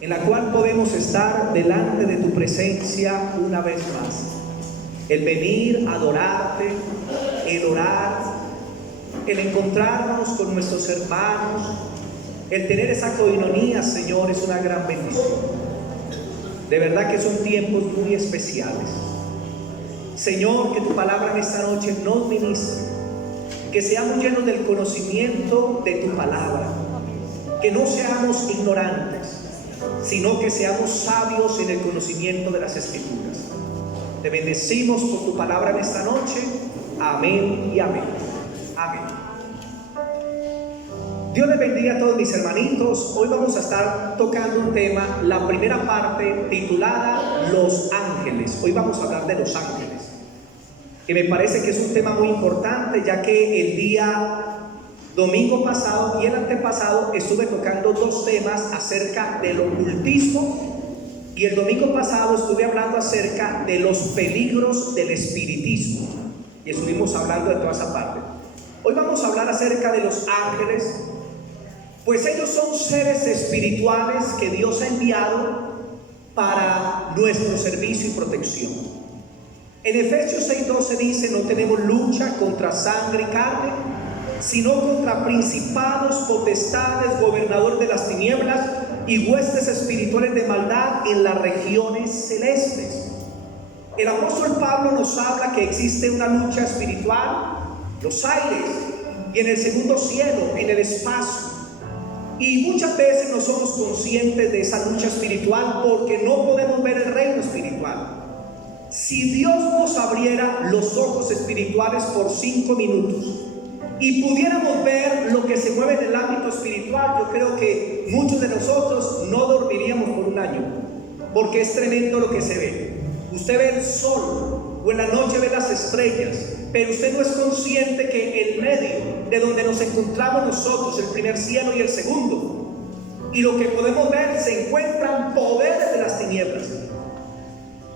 en la cual podemos estar delante de tu presencia una vez más. El venir a adorarte, el orar, el encontrarnos con nuestros hermanos, el tener esa coinonía, Señor, es una gran bendición. De verdad que son tiempos muy especiales. Señor, que tu palabra en esta noche nos ministre, que seamos llenos del conocimiento de tu palabra, que no seamos ignorantes, sino que seamos sabios en el conocimiento de las Escrituras. Te bendecimos por tu palabra en esta noche. Amén y amén. Amén. Dios les bendiga a todos mis hermanitos. Hoy vamos a estar tocando un tema, la primera parte titulada Los Ángeles. Hoy vamos a hablar de los ángeles, que me parece que es un tema muy importante, ya que el día domingo pasado y el antepasado estuve tocando dos temas acerca del ocultismo, y el domingo pasado estuve hablando acerca de los peligros del espiritismo, y estuvimos hablando de toda esa parte. Hoy vamos a hablar acerca de los ángeles, pues ellos son seres espirituales que Dios ha enviado para nuestro servicio y protección. En Efesios 6:12 dice: no tenemos lucha contra sangre y carne, sino contra principados, potestades, gobernadores de las tinieblas y huestes espirituales de maldad en las regiones celestes. El apóstol Pablo nos habla que existe una lucha espiritual, los aires, y en el segundo cielo, en el espacio. Y muchas veces no somos conscientes de esa lucha espiritual porque no podemos ver el reino espiritual. Si Dios nos abriera los ojos espirituales por 5 minutos y pudiéramos ver lo que se mueve en el ámbito espiritual, yo creo que muchos de nosotros no dormiríamos por un año, porque es tremendo lo que se ve. Usted ve el sol o en la noche ve las estrellas, pero usted no es consciente que en medio de donde nos encontramos nosotros, el primer cielo y el segundo, y lo que podemos ver, se encuentran poderes de las tinieblas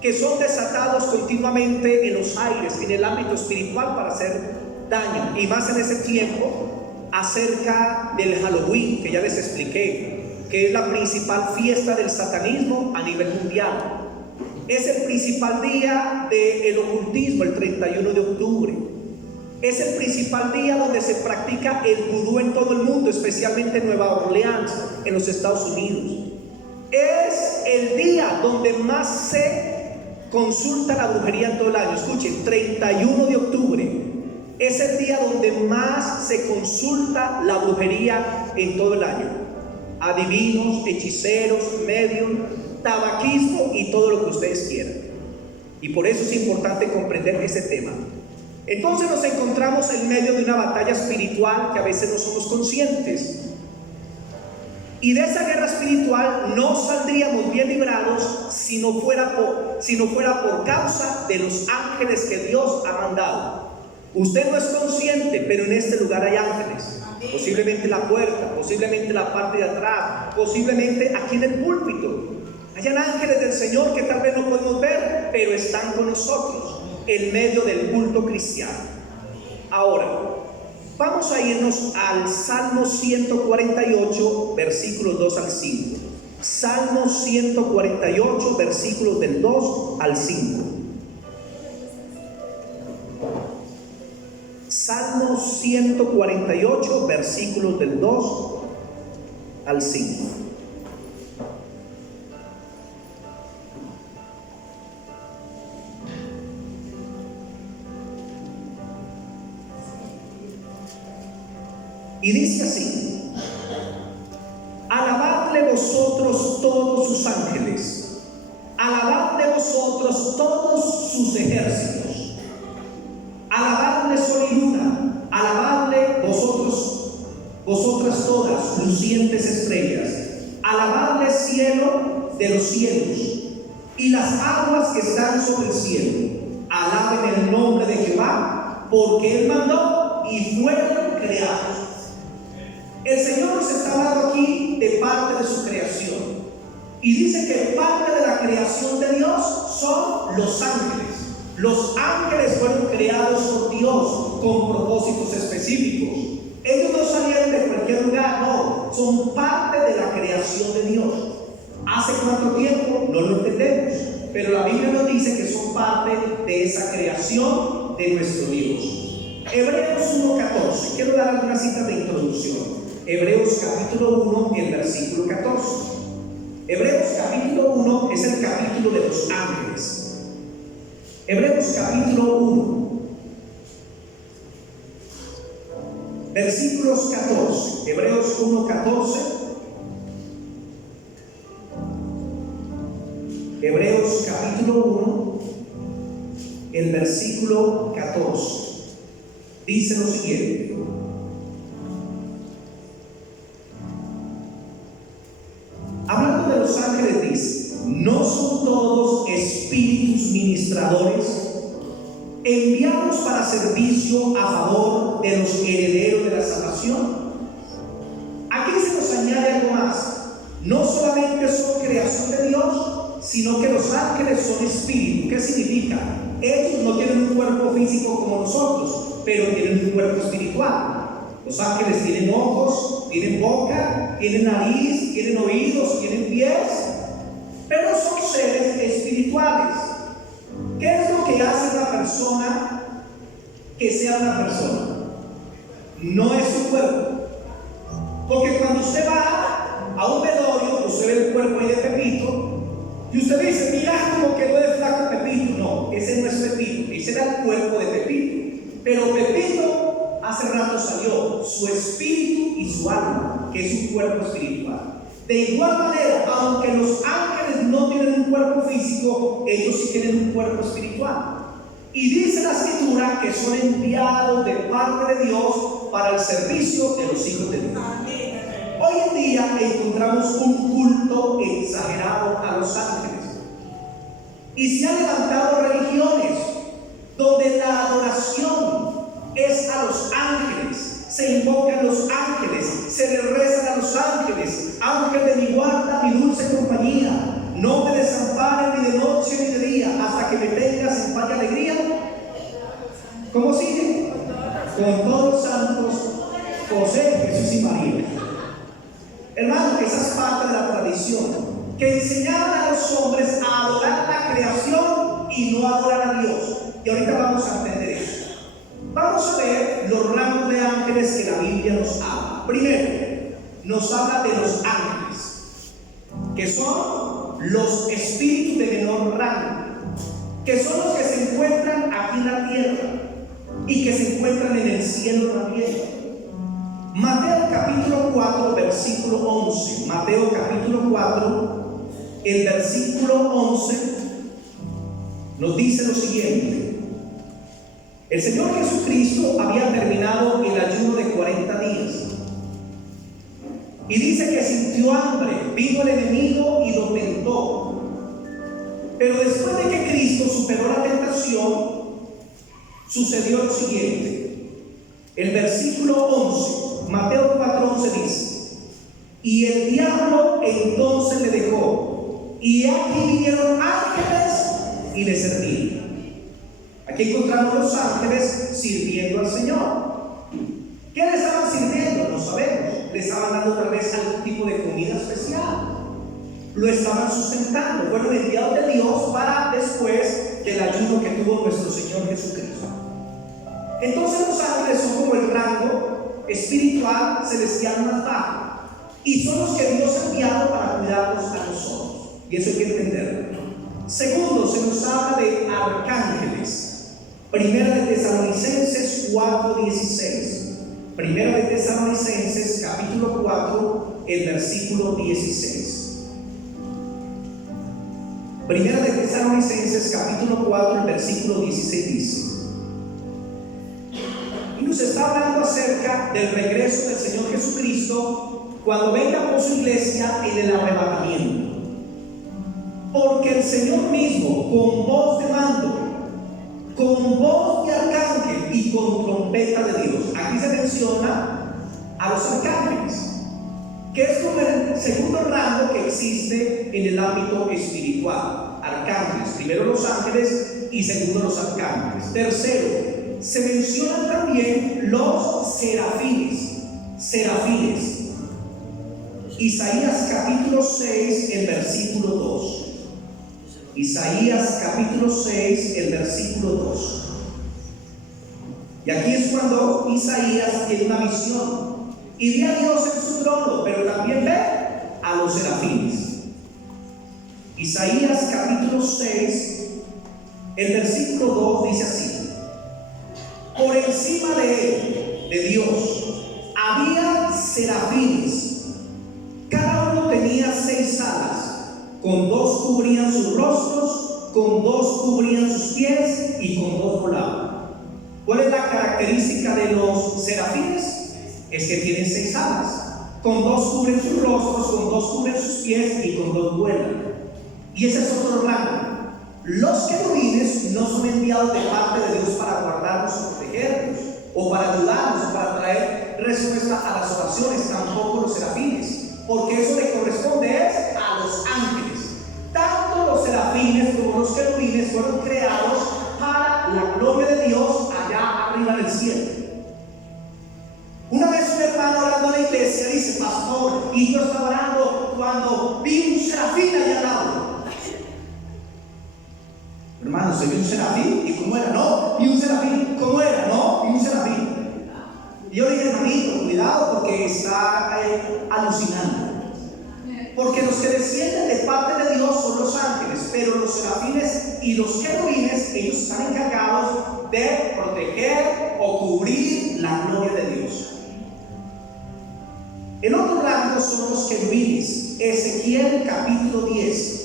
que son desatados continuamente en los aires, en el ámbito espiritual, para hacer daño. Y más en ese tiempo, acerca del Halloween, que ya les expliqué, que es la principal fiesta del satanismo a nivel mundial. Es el principal día del ocultismo, el 31 de octubre. Es el principal día donde se practica el vudú en todo el mundo, especialmente en Nueva Orleans, en los Estados Unidos. Es el día donde más se consulta la brujería en todo el año. Escuchen, 31 de octubre es el día donde más se consulta la brujería en todo el año. Adivinos, hechiceros, medios, tabaquismo y todo lo que ustedes quieran. Y por eso es importante comprender ese tema. Entonces nos encontramos en medio de una batalla espiritual que a veces no somos conscientes. Y de esa guerra espiritual no saldríamos bien librados si no fuera por causa de los ángeles que Dios ha mandado. Usted no es consciente, pero en este lugar hay ángeles. Posiblemente la puerta, posiblemente la parte de atrás, posiblemente aquí en el púlpito. Hayan ángeles del Señor que tal vez no podemos ver, pero están con nosotros en medio del culto cristiano. Ahora, vamos a irnos al Salmo 148, versículos 2 al 5. Salmo 148, versículos del 2 al 5. Salmo 148, versículos del 2 al 5. Y dice así: alabadle vosotros todos sus ángeles, alabadle vosotros todos sus ejércitos, alabadle sol y luna, alabadle vosotras todas lucientes estrellas, alabadle cielo de los cielos y las aguas que están sobre el cielo, alaben el nombre de Jehová, porque él mandó y fueron creados. El Señor nos está hablando aquí de parte de su creación, y dice que parte de la creación de Dios son los ángeles. Los ángeles fueron creados por Dios con propósitos específicos. Ellos no salieron de cualquier lugar, no, son parte de la creación de Dios. ¿Hace cuánto tiempo? No lo entendemos, pero la Biblia nos dice que son parte de esa creación de nuestro Dios. Hebreos 1:14, quiero dar algunas citas de introducción. Hebreos capítulo 1, el versículo 14. Hebreos capítulo 1 es el capítulo de los ángeles. Hebreos capítulo 1, versículos 14. Hebreos 1:14. Hebreos capítulo 1, el versículo 14. Dice lo siguiente: hablando de los ángeles, dice: ¿no son todos espíritus ministradores enviados para servicio a favor de los herederos de la salvación? Aquí se nos añade algo más. No solamente son creación de Dios, sino que los ángeles son espíritus. ¿Qué significa? Ellos no tienen un cuerpo físico como nosotros, pero tienen un cuerpo espiritual. Los ángeles tienen ojos, tienen boca, tienen nariz, tienen oídos, tienen pies, pero son seres espirituales. ¿Qué es lo que hace una persona que sea una persona? No es su cuerpo. Porque cuando usted va a un velorio, usted ve el cuerpo ahí de Pepito, y usted dice: mira cómo quedó de flaco Pepito. No, ese no es Pepito, ese era el cuerpo de Pepito. Pero Pepito hace rato salió, su espíritu y su alma, que es un cuerpo espiritual. De igual manera, aunque los ángeles no tienen un cuerpo físico, ellos sí tienen un cuerpo espiritual. Y dice la Escritura que son enviados de parte de Dios para el servicio de los hijos de Dios. Hoy en día encontramos un culto exagerado a los ángeles. Y se han levantado religiones donde la adoración es a los ángeles. Se invocan los ángeles, se les rezan a los ángeles: ángel de mi guarda, mi dulce compañía, no me desampares ni de noche ni de día, hasta que me tengas en paz y alegría. ¿Cómo sigue? Con todos los santos, José, Jesús y María. Hermano, esa es parte de la tradición que enseñaban a los hombres a adorar la creación y no a adorar a Dios. Y ahorita vamos a entender eso. Vamos a ver los rangos de ángeles que la Biblia nos habla. Primero, nos habla de los ángeles, que son los espíritus de menor rango, que son los que se encuentran aquí en la tierra y que se encuentran en el cielo también. Mateo capítulo 4, versículo 11. Mateo capítulo 4, el versículo 11 nos dice lo siguiente: el Señor Jesucristo había terminado el ayuno de 40 días y dice que sintió hambre, vino el enemigo y lo tentó. Pero después de que Cristo superó la tentación, sucedió lo siguiente. El versículo 11, Mateo 4:11 dice: y el diablo entonces le dejó, y aquí vinieron ángeles y le servían. Aquí encontramos los ángeles sirviendo al Señor. ¿Qué le estaban sirviendo? No sabemos. Le estaban dando tal vez algún tipo de comida especial. Lo estaban sustentando. Fueron enviados de Dios para después del ayuno que tuvo nuestro Señor Jesucristo. Entonces los ángeles son como el rango espiritual celestial más bajo, y son los que Dios ha enviado para cuidarnos a nosotros. Y eso hay que entenderlo. Segundo, se nos habla de arcángeles. Primera de Tesalonicenses 4:16. Primera de Tesalonicenses capítulo 4, el versículo 16. Primera de Tesalonicenses capítulo 4, el versículo 16 dice: y nos está hablando acerca del regreso del Señor Jesucristo cuando venga por su iglesia en el arrebatamiento. Porque el Señor mismo, con voz de mando, con voz de arcángel y con trompeta de Dios. Aquí se menciona a los arcángeles, que es como el segundo rango que existe en el ámbito espiritual. Arcángeles, primero los ángeles y segundo los arcángeles. Tercero, se mencionan también los serafines. Serafines. Isaías capítulo 6, el versículo 2. Isaías capítulo 6, el versículo 2. Y aquí es cuando Isaías tiene una visión y ve a Dios en su trono, pero también ve a los serafines. Isaías capítulo 6, el versículo 2 dice así: por encima de él, de Dios, había serafines, cada uno tenía 6 alas, con 2 cubrían sus rostros, con 2 cubrían sus pies y con 2 volaban. ¿Cuál es la característica de los serafines? Es que tienen 6 alas, con 2 cubren sus rostros, con 2 cubren sus pies y con 2 vuelan. Y ese es otro rango. Los querubines no son enviados de parte de Dios para guardarnos o protegernos, o para ayudarnos, o para traer respuesta a las oraciones, tampoco los serafines, porque eso le corresponde es a los ángeles. Tanto los serafines como los querubines fueron creados para la gloria de Dios allá arriba del cielo. Una vez un hermano orando en la iglesia dice: pastor, y yo estaba orando cuando vi un serafín allá al lado. Hermano, ¿se vio un serafín? ¿Y cómo era? No, vi un serafín. ¿Cómo era? No, vi un serafín. Y yo dije: hermanito, cuidado, porque está alucinando. Porque los que descienden de parte de Dios son los ángeles, pero los serafines y los querubines, ellos están encargados de proteger o cubrir la gloria de Dios. El otro rango son los querubines. Ezequiel capítulo 10.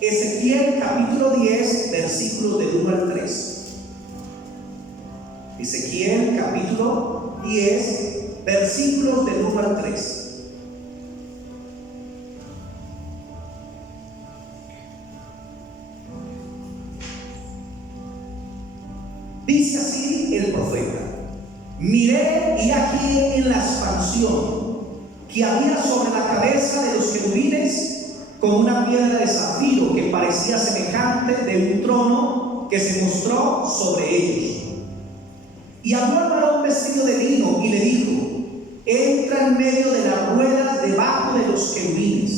Ezequiel capítulo 10, versículos del 1 al 3. Ezequiel capítulo 10, versículos del 1 al 3. Dice así el profeta: miré y aquí en la expansión que había sobre la cabeza de los querubines con una piedra de zafiro que parecía semejante de un trono que se mostró sobre ellos. Y habló al varón vestido de lino y le dijo: entra en medio de las ruedas debajo de los querubines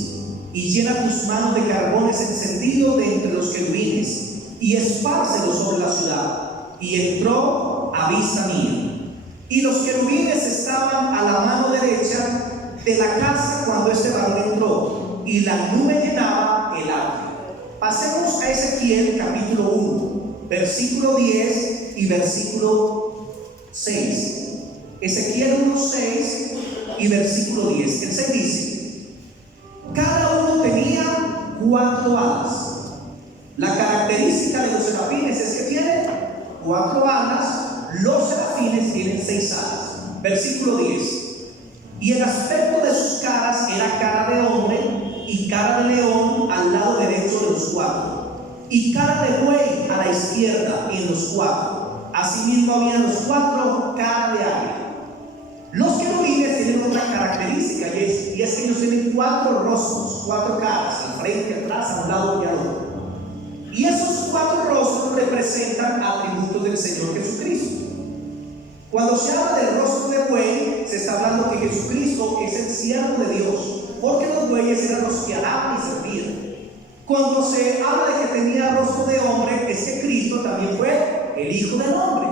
y llena tus manos de carbones encendidos de entre los querubines y espárcelos sobre la ciudad. Y entró a vista mía. Y los querubines estaban a la mano derecha de la casa cuando este varón entró, y la nube llenaba el atrio. Pasemos a Ezequiel capítulo 1, versículo 10 y versículo 6. Ezequiel 1, 6 y versículo 10. El 6 dice: cada uno tenía 4 alas. La característica de los serafines es que tienen 4 alas. Los serafines tienen 6 alas. Versículo 10. Y el aspecto de sus caras era cara de hombre y cara de león al lado derecho de los 4, y cara de buey a la izquierda en los 4. Asimismo había los 4 cara de águila. Los querubines tienen otra característica, y es que ellos tienen 4 rostros, 4 caras, al frente, atrás, a un lado y al otro. Y esos 4 rostros representan atributos del Señor Jesucristo. Cuando se habla del rostro de buey, se está hablando que Jesucristo es el siervo de Dios, porque los bueyes eran los que alaban y servían. Cuando se habla de que tenía rostro de hombre, es que Cristo también fue el Hijo del Hombre.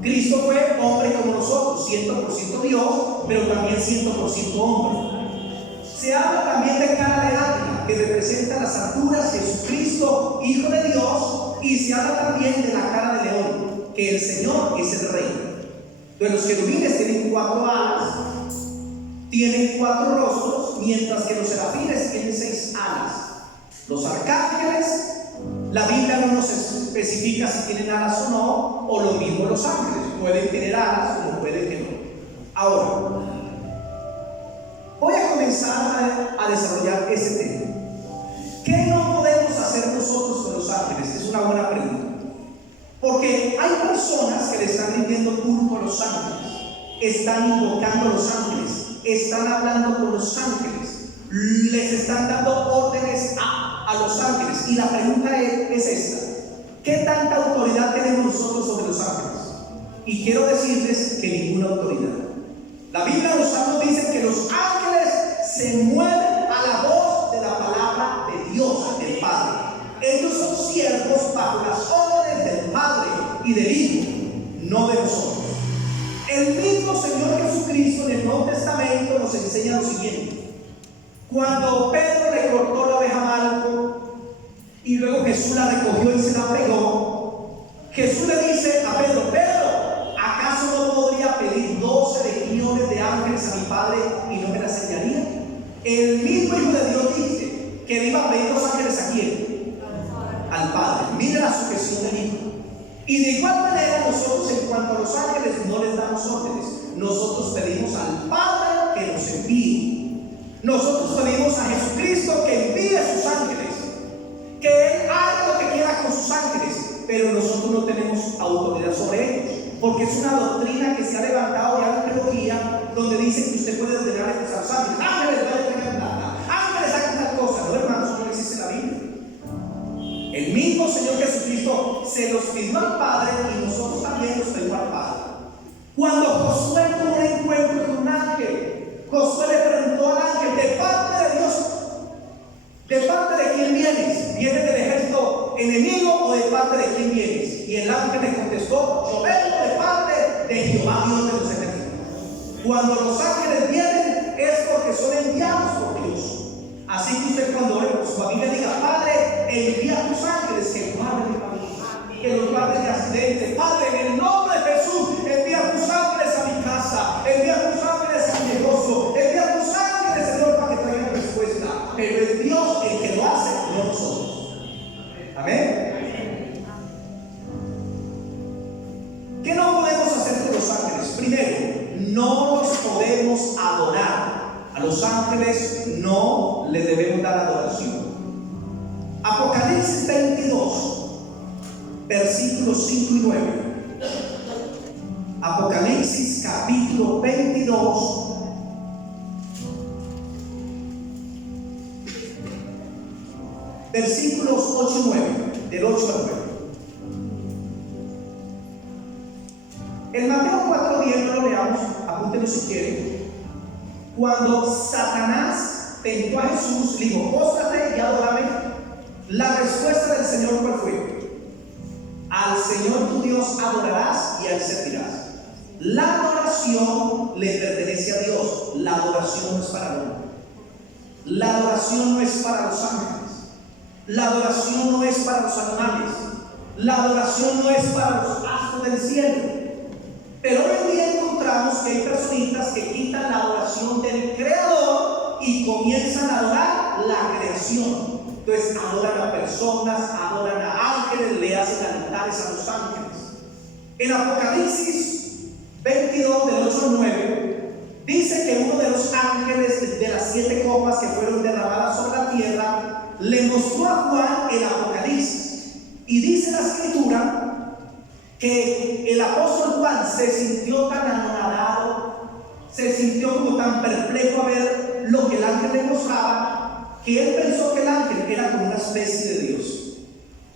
Cristo fue hombre como nosotros, 100% Dios, pero también 100% hombre. Se habla también de cara de águila, que representa las alturas, Jesucristo, Hijo de Dios, y se habla también de la cara de león, que el Señor es el Rey. Entonces los querubines tienen 4 alas, tienen 4 rostros, mientras que los serafines tienen 6 alas. Los arcángeles, la Biblia no nos especifica si tienen alas o no, o lo mismo los ángeles, pueden tener alas como pueden que no. Ahora, voy a comenzar a desarrollar ese tema. ¿Qué no podemos hacer nosotros con los ángeles? Es una buena pregunta. Porque hay personas que le están rindiendo culto a los ángeles, están invocando a los ángeles, están hablando con los ángeles, les están dando órdenes a los ángeles. Y la pregunta es esta: ¿qué tanta autoridad tenemos nosotros sobre los ángeles? Y quiero decirles que ninguna autoridad. La Biblia, los salmos dicen que los ángeles se mueven a la voz de la palabra de Dios, el Padre. Ellos son siervos bajo las órdenes del Padre y del Hijo, no de nosotros. El mismo Señor Jesucristo en el Nuevo Testamento nos enseña lo siguiente. Cuando Pedro le cortó la oreja a Malco y luego Jesús la recogió y se la pegó, Jesús le dice a Pedro: Pedro, ¿acaso no podría pedir 12 legiones de ángeles a mi Padre y no me la enseñaría? El mismo Hijo de Dios dice que le iba a pedir los ángeles ¿a quién? Al Padre. Mira la sujeción del Hijo. Y de igual manera nosotros, en cuanto a los ángeles, no les damos órdenes. Nosotros pedimos al Padre que nos envíe. Nosotros pedimos a Jesucristo que envíe sus ángeles, que Él haga lo que quiera con sus ángeles, pero nosotros no tenemos autoridad sobre ellos, porque es una doctrina que se ha levantado ya en teología, donde dicen que usted puede ordenar a los ángeles: ángeles, vayan a traer plata, ángeles, hagan tal cosa. No, hermanos, no existe en la Biblia. El mismo Señor Jesucristo se los pidió al Padre y nosotros también los pedimos al Padre. Cuando Josué tuvo un encuentro con un ángel, Josué le preguntó al ángel: ¿de parte de Dios? ¿De parte de quién vienes? ¿Vienes del ejército enemigo o de parte de quién vienes? Y el ángel le contestó: yo vengo de parte de Jehová, Dios de los ejércitos. Cuando los ángeles vienen es porque son enviados por Dios. Así que usted, cuando ore por su familia, diga: Padre, envía tus ángeles que guarden mi familia, que los guarden de accidentes. Padre, en el nombre de Jesús, envía tus ángeles a mi casa, envía tus ángeles a mi negocio, envía tus ángeles, Señor, para que traigan respuesta. Pero es Dios el que lo hace, no nosotros. Amén. ¿Qué no podemos hacer con los ángeles? Primero, no los podemos adorar. A los ángeles no les debemos dar adoración. Apocalipsis 22, versículos 5 y 9. Apocalipsis capítulo 22, versículos 8 y 9, del 8 al 9. En Mateo 4:10 no lo leamos, apúntenlo si quieren. Cuando Satanás tentó a Jesús, le dijo: póstrate y adórame, la respuesta del Señor, ¿cuál fue? Al Señor tu Dios adorarás y a Él servirás. La adoración le pertenece a Dios. La adoración no es para el hombre. La adoración no es para los ángeles. La adoración no es para los animales. La adoración no es para los astros del cielo. Pero hoy en día encontramos que hay personitas que quitan la adoración del Creador y comienzan a adorar la creación. Entonces adoran a personas, adoran a ángeles, le hacen altares a los ángeles. En Apocalipsis 22, del 8 al 9, dice que uno de los ángeles de las 7 copas que fueron derramadas sobre la tierra le mostró a Juan el Apocalipsis. Y dice la Escritura que el apóstol Juan se sintió tan anonadado, se sintió como tan perplejo a ver lo que el ángel le mostraba, que él pensó que el ángel era como una especie de Dios.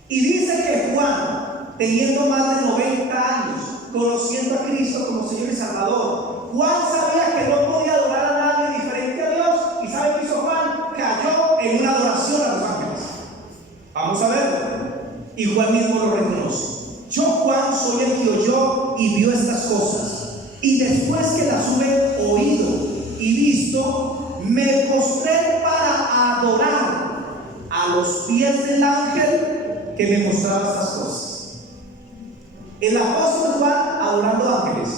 Y dice que Juan, teniendo más de 90 años, conociendo a Cristo como Señor y Salvador, Juan sabía que no podía adorar a nadie diferente a Dios. ¿Y sabe qué hizo Juan? Cayó en una adoración a los ángeles. Vamos a verlo. Y Juan mismo lo reconoce. Yo, Juan, soy el que oyó y vio estas cosas, y después que las hube oído y visto, me postré para adorar a los pies del ángel que me mostraba estas cosas. El apóstol Juan adorando ángeles.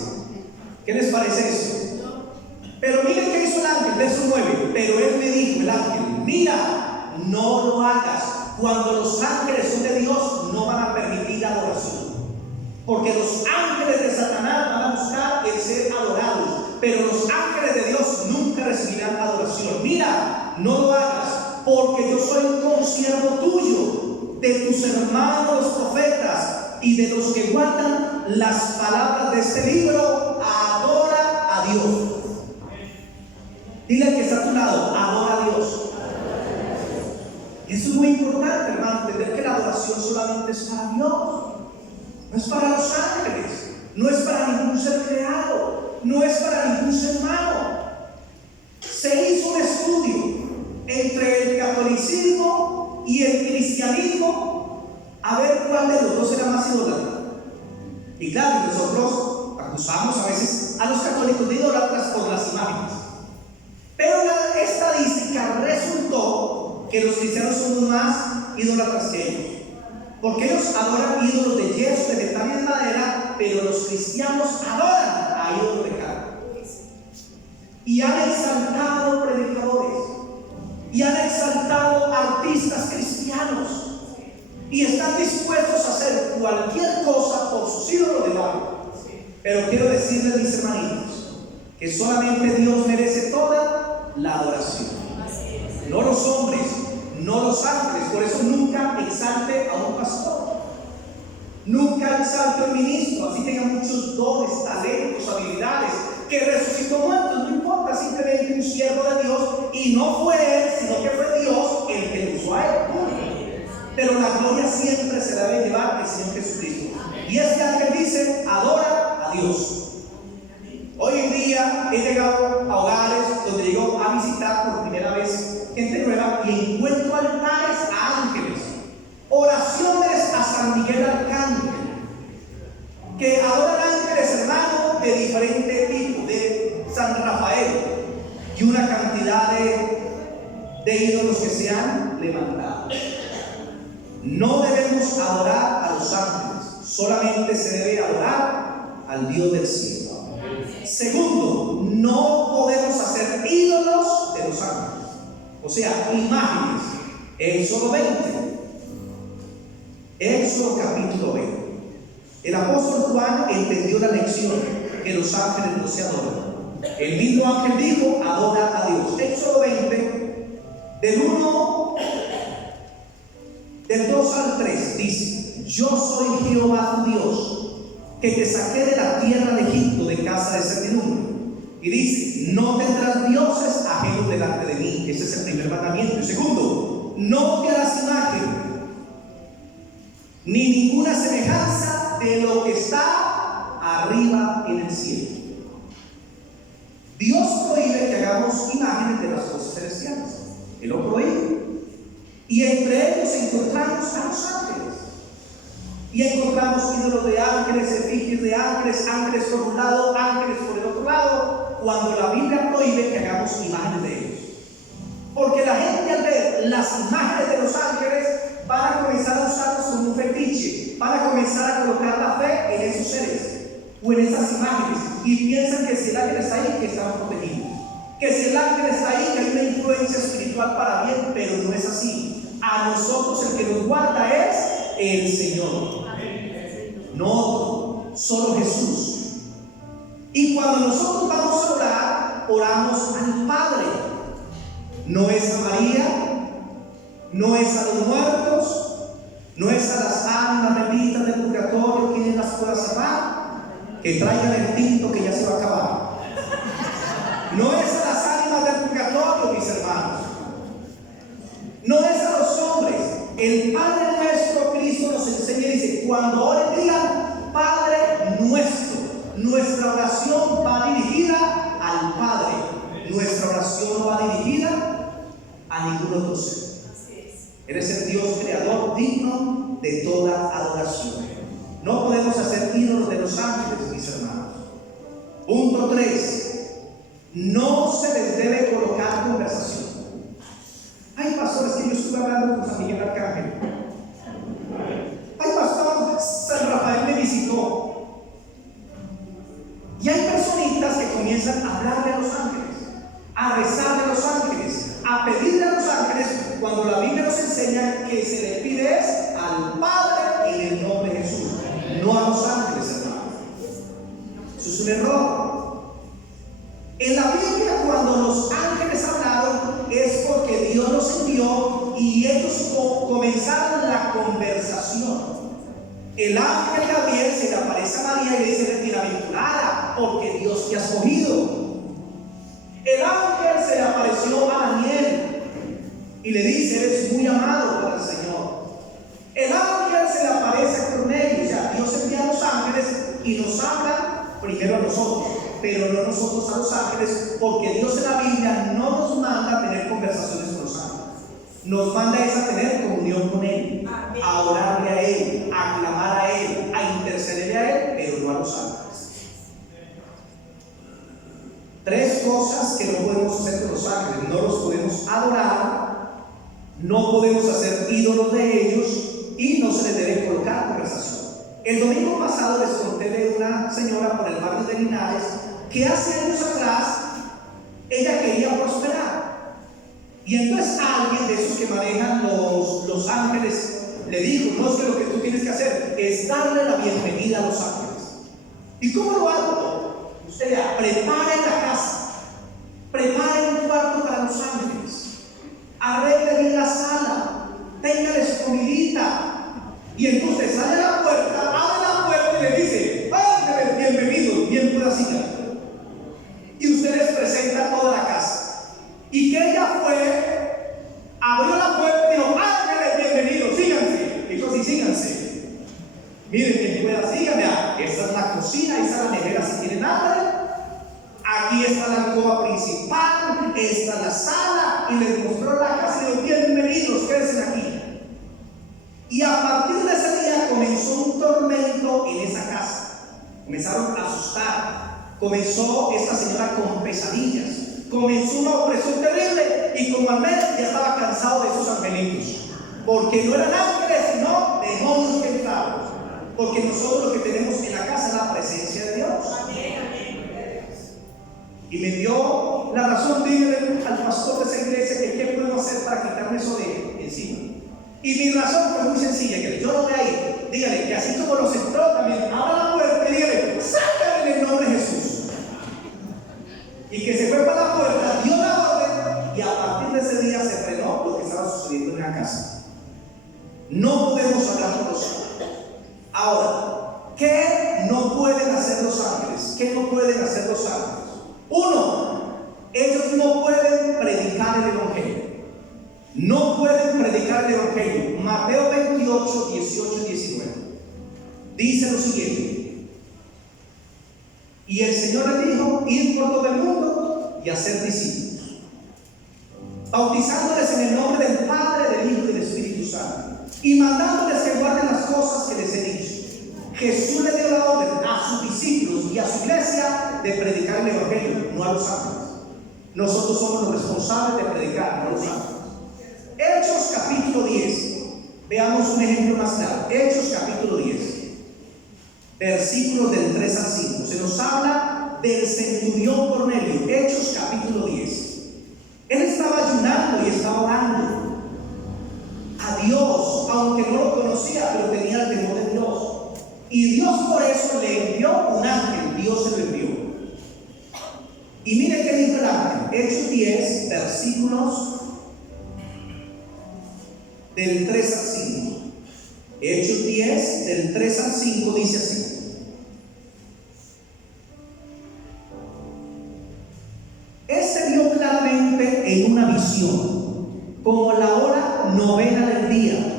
¿Qué les parece eso? Pero miren qué hizo el ángel, verso 9. Pero él me dijo, el ángel: mira, no lo hagas. Cuando los ángeles son de Dios, no van a permitir adoración. Porque los ángeles de Satanás van a buscar el ser adorados, pero los ángeles de Dios nunca recibirán adoración. Mira, no lo hagas, porque yo soy un consiervo tuyo, de tus hermanos los profetas y de los que guardan las palabras de este libro. Adora a Dios. Dile al que está a tu lado: adora a Dios. Eso es muy importante, hermano, entender que la adoración solamente es para Dios. No es para los ángeles, no es para ningún ser creado, no es para ningún ser humano. Se hizo un estudio y el cristianismo, a ver cuál de los dos era más idólatra. Y claro, nosotros acusamos a veces a los católicos de idólatras por las imágenes. Pero la estadística resultó que los cristianos son más idólatras que ellos. Porque ellos adoran ídolos de yeso, de metal y de madera, pero los cristianos adoran a ídolos de carne. Y han exaltado predicadores, y han exaltado artistas cristianos, y están dispuestos a hacer cualquier cosa por sus ídolos de barro. Pero quiero decirles, mis hermanitos, que solamente Dios merece toda la adoración, no los hombres, no los ángeles. Por eso nunca exalte a un pastor, nunca exalte a un ministro, así tenga muchos dones, talentos, habilidades, que resucitó muertos, no importa, simplemente un siervo de Dios, y no fue él, sino que fue Dios el que lo usó a él. Pero la gloria siempre se la debe llevar al Señor Jesucristo. Y este ángel dice: adora a Dios. Hoy en día he llegado a hogares donde llego a visitar por primera vez gente nueva y encuentro altares a ángeles, oraciones a San Miguel Arcángel, que adoran ángeles, hermano, de diferente tipo, de San Rafael, y una cantidad de ídolos que se han levantado. No debemos adorar a los ángeles, solamente se debe adorar al Dios del cielo. Segundo, no podemos hacer ídolos de los ángeles, o sea, imágenes. Éxodo 20, Éxodo capítulo 20. El apóstol Juan entendió la lección, que los ángeles no se adoran. El mismo ángel dijo: adora a Dios. Éxodo 20, del 2 al 3, dice: yo soy Jehová tu Dios, que te saqué de la tierra de Egipto, de casa de servidumbre. Y dice: no tendrás dioses ajenos delante de mí. Ese es el primer mandamiento. El segundo: no te harás imagen ni ninguna semejanza de lo que está arriba en el cielo. Dios prohíbe que hagamos imágenes de las cosas celestiales. Él lo prohíbe. Y entre ellos encontramos a los ángeles. Y encontramos ídolos de ángeles, efigies de ángeles, ángeles por un lado, ángeles por el otro lado, cuando la Biblia prohíbe que hagamos imágenes de ellos. Porque la gente, al ver las imágenes de los ángeles, van a comenzar a usarlos como un fetiche, van a comenzar a colocar la fe en esos seres o en esas imágenes, y piensan que si el ángel está ahí, que están protegidos, que si el ángel está ahí, que hay una influencia espiritual para bien. Pero no es así. A nosotros el que nos guarda es el Señor, no otro, solo Jesús. Y cuando nosotros vamos a orar, oramos al Padre. No es a María, no es a los muertos, no es a las almas benditas del purgatorio. ¿Quién las pueda salvar? Que traigan el tinto, que ya se va a acabar. No es a las ánimas del purgatorio, mis hermanos. No es a los hombres. El Padre nuestro, Cristo nos enseña y dice: cuando oren, digan Padre nuestro. Nuestra oración va dirigida al Padre. Nuestra oración no va dirigida a ningún otro ser. Eres el Dios creador, digno de toda adoración. No podemos hacer ídolos de los ángeles, mis hermanos. Punto 3. No se les debe colocar conversación. Hay pastores que yo estuve hablando con San Miguel Arcángel. Ay, pastor, San Rafael me visitó. Y hay personitas que comienzan a hablarle a los ángeles, a rezarle a los ángeles, a pedirle a los ángeles, cuando la Biblia nos enseña que se le pide es al Padre en el nombre de Jesús, no a los ángeles, hermanos. Eso es un error. En la Biblia, cuando los ángeles hablaron, es porque Dios los envió y ellos comenzaron la conversación. El ángel Gabriel se le aparece a María y le dice: bienaventurada, porque Dios te ha escogido. El ángel se le apareció a Daniel y le dice: eres muy amado por el Señor. El ángel se le aparece a Cornelio. O sea, Dios envía a los ángeles y nos habla primero a nosotros, pero no nosotros a los ángeles, porque Dios en la Biblia no nos manda a tener conversaciones con los ángeles. nos manda es a tener comunión con Él, a orarle a Él, a clamar a Él, a intercederle a Él, pero no a los ángeles. Tres cosas que no podemos hacer con los ángeles: no los podemos adorar, no podemos hacer ídolos de ellos y no se les debe colocar conversación. El domingo pasado les conté de una señora por el barrio de Linares que hace años atrás ella quería prosperar, y entonces alguien de esos que manejan los ángeles le dijo: no, es que lo que tú tienes que hacer es darle la bienvenida a los ángeles. ¿Y cómo lo hago? Usted ya prepare la casa, prepare un cuarto para los ángeles, arregle bien la sala, téngales comidita, y entonces sale a la puerta, abre la puerta y le dice: ángeles, bienvenidos, bien pueda sigar. Y usted les presenta toda la casa. Y que ella fue, abrió la puerta y dijo: ángeles, bienvenidos, síganse. Dijo: sí, síganse. Miren, bien pueda, síganme. Esta es la cocina, esta es la nevera si tienen hambre. Aquí está la alcoba principal, esta es la sala. Y les mostró la casa y dijo: bienvenidos, quédense aquí. Y a partir de ese día comenzó un tormento en esa casa. Comenzaron a asustar. Comenzó esta señora con pesadillas. Comenzó una opresión terrible. Y como al mes ya estaba cansado de esos angelitos. Porque no eran ángeles, sino demonios que entraban. Porque nosotros lo que tenemos en la casa es la presencia de Dios. Y me dio la razón, dígale al pastor de esa iglesia que qué puedo hacer para quitarme eso de encima. Y mi razón fue muy sencilla: que yo no voy a ir. Dígale que así como los entró, también abra la puerta y dígale: sácale en el nombre de Jesús. Y que se fue para la puerta, dio la orden, y a partir de ese día se frenó lo que estaba sucediendo en la casa. No podemos hablar con los ángeles. Ahora, ¿qué no pueden hacer los ángeles? ¿Qué no pueden hacer los ángeles? Uno, ellos no pueden predicar el evangelio. No pueden predicar el evangelio. Mateo 28, 18 y 19 dice lo siguiente: y el Señor les dijo: id por todo el mundo y hacer discípulos, bautizándoles en el nombre del Padre, del Hijo y del Espíritu Santo, y mandándoles que guarden las cosas que les he dicho. Jesús le dio la orden a sus discípulos y a su iglesia de predicar el evangelio, no a los ángeles. Nosotros somos los responsables de predicar, no a los ángeles. Hechos capítulo 10. Veamos un ejemplo más claro. Hechos capítulo 10, versículos del 3 al 5. Se nos habla del centurión Cornelio. Hechos capítulo 10. Él estaba ayunando y estaba orando a Dios, aunque no lo conocía, pero tenía el temor de Dios. Y Dios por eso le envió un ángel. Dios se lo envió. Y mire qué dijo el ángel. Hechos 10, versículos del 3 al 5. Hechos 10, del 3 al 5 dice así: Él se vio claramente en una visión, como la hora novena del día,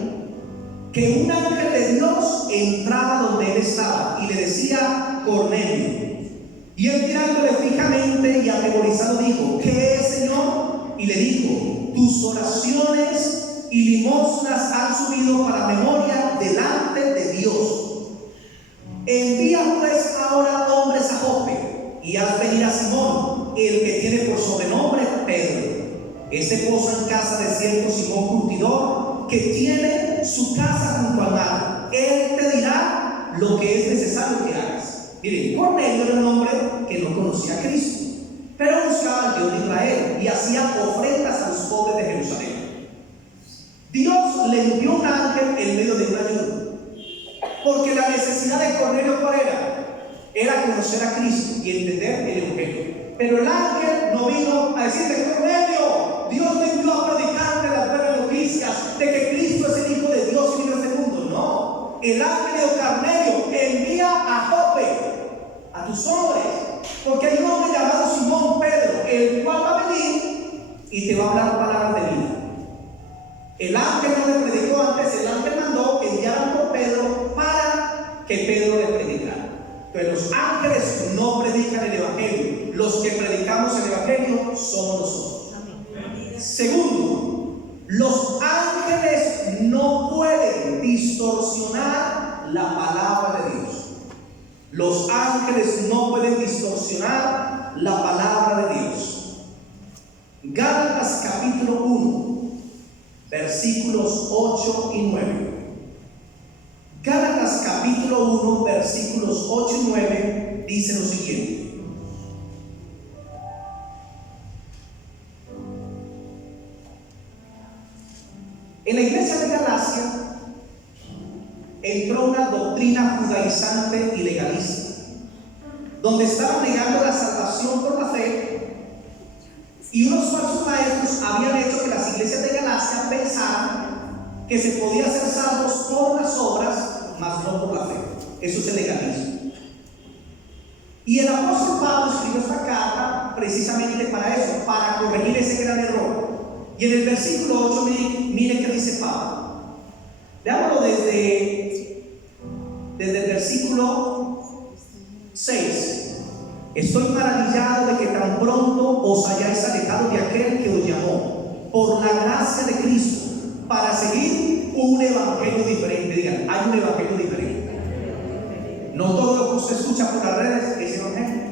que un ángel de Dios entraba donde él estaba y le decía: Cornelio. Y él mirándole fijamente y atemorizado dijo: ¿qué es, Señor? Y le dijo: tus oraciones y limosnas han subido para memoria delante de Dios. Envía pues ahora hombres a Jope y haz venir a Simón, el que tiene por sobrenombre Pedro. Este posa en casa de cierto Simón curtidor, que tiene su casa junto al mar. Él te dirá lo que es necesario que hagas. Miren, Cornelio era un hombre que no conocía a Cristo, pero buscaba al Dios de Israel y hacía ofrendas a los pobres de Jerusalén. Dios le envió un ángel en medio de un ayuno, porque la necesidad de Cornelio, ¿cuál era? Era conocer a Cristo y entender el evangelio. Pero el ángel no vino a decirle: Cornelio, Dios me envió a predicarte las buenas noticias de que Cristo es el Hijo de Dios y vino a este mundo. No, el ángel de Cornelio envía a Jope, a tus hombres, porque hay un hombre llamado Simón Pedro, el cual va a venir y te va a hablar palabras de vida. El ángel no le predicó antes, el ángel mandó que enviaran por Pedro para que Pedro le predicara. Pero los ángeles no predican el evangelio. Los que predicamos el evangelio somos nosotros. Segundo, Los ángeles no pueden distorsionar la palabra de Dios. Los ángeles no pueden distorsionar la palabra de Dios. Gálatas capítulo 1, versículos 8 y 9. Gálatas capítulo 1, versículos 8 y 9 dice lo siguiente. En la iglesia de Galacia entró una doctrina judaizante y legalista, donde estaban negando la salvación por la fe, y unos falsos maestros habían hecho que las iglesias de Galacia pensaran que se podía ser salvos por las obras, mas no por la fe. Eso es el legalismo. Y el apóstol Pablo escribió esta carta precisamente para eso, para corregir ese gran error. Y en el versículo 8, miren qué dice Pablo. Leámoslo desde el versículo 6. Estoy maravillado de que tan pronto os hayáis alejado de aquel que os llamó por la gracia de Cristo para seguir un evangelio diferente. Digan, hay un evangelio diferente. No todo lo que usted escucha por las redes es evangelio.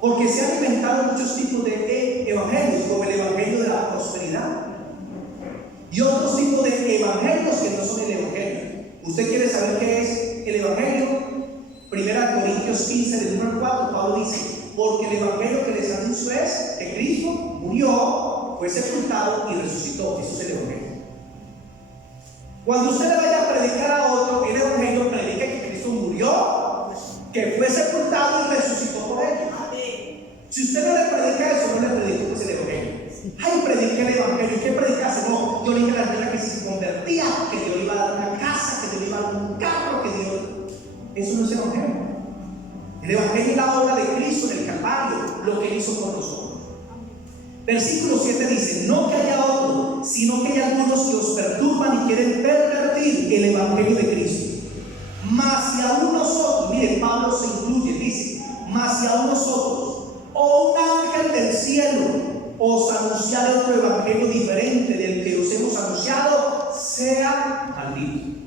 Porque se han inventado muchos tipos de evangelios, como el evangelio de la prosperidad y otros tipos de evangelios que no son el evangelio. ¿Usted quiere saber qué es el evangelio? 1 Corintios 15, del 1 al 4, Pablo dice: porque el evangelio que les anuncio es que Cristo murió, fue sepultado y resucitó. Eso es el evangelio. Cuando usted le vaya a predicar a otro el evangelio, predique que Cristo murió, que fue sepultado y resucitó por ellos. Si usted no le predica eso, no le predica pues el evangelio. Ay, prediqué el evangelio. ¿Qué predicase? No, yo le dije a la niña que si se convertía, que Dios le iba a dar una casa, que Dios le iba a dar un carro, que Dios... Eso no es evangelio. El evangelio es la obra de Cristo en el Calvario, lo que Él hizo por nosotros. Versículo 7 dice: no que haya otro, sino que hay algunos que os perturban y quieren pervertir el evangelio de Cristo. Mas si aún nosotros, miren, Pablo se incluye, dice: mas si aún nosotros o un ángel del cielo os anunciar otro evangelio diferente del que os hemos anunciado, sea maldito.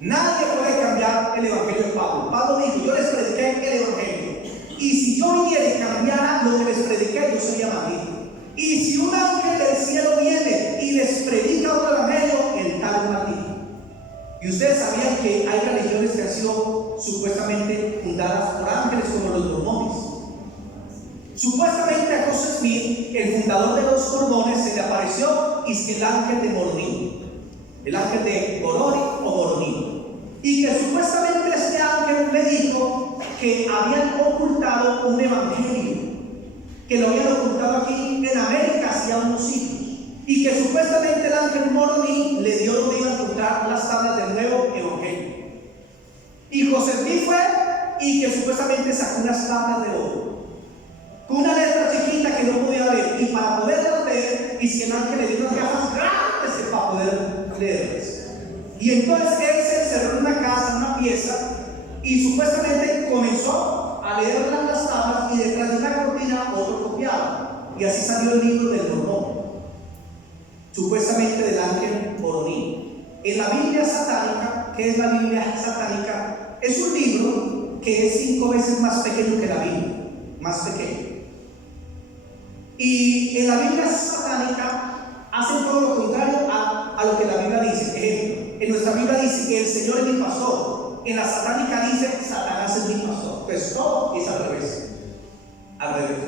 Nadie puede cambiar el evangelio de Pablo. Pablo dijo: yo les prediqué el evangelio, y si yo viniera y cambiara lo que les prediqué, yo sería maldito. Y si un ángel del cielo viene y les predica otro evangelio, el tal es maldito. Y ustedes sabían que hay religiones que han sido supuestamente fundadas por ángeles, como los mormones. Supuestamente a Joseph Smith, el fundador de los mormones, se le apareció y que el ángel de Moroni, el ángel de Moroni o Moroni, y que supuestamente este ángel le dijo que habían ocultado un evangelio, que lo habían ocultado aquí en América hacía unos siglos, y que supuestamente el ángel Moroni le dio donde iba a encontrar las tablas del nuevo evangelio. Y Joseph Smith fue y que supuestamente sacó unas tablas de oro con una letra chiquita que no podía ver, y para poderlas leer, y si el ángel le dio unas gafas grandes para poder leerlas. Y entonces él se encerró en una casa, en una pieza, y supuestamente comenzó a leer las tablas, y detrás de una cortina otro copiaba, y así salió el libro del Mormón, supuestamente del ángel Moroni. En la Biblia satánica, ¿qué es la Biblia satánica? Es un libro que es 5 veces más pequeño que la Biblia, más pequeño. Y en la Biblia satánica hacen todo lo contrario a lo que la Biblia dice. Ejemplo, en nuestra Biblia dice que el Señor es mi pastor. En la satánica dice Satanás es mi pastor. Pues todo es al revés. Al revés.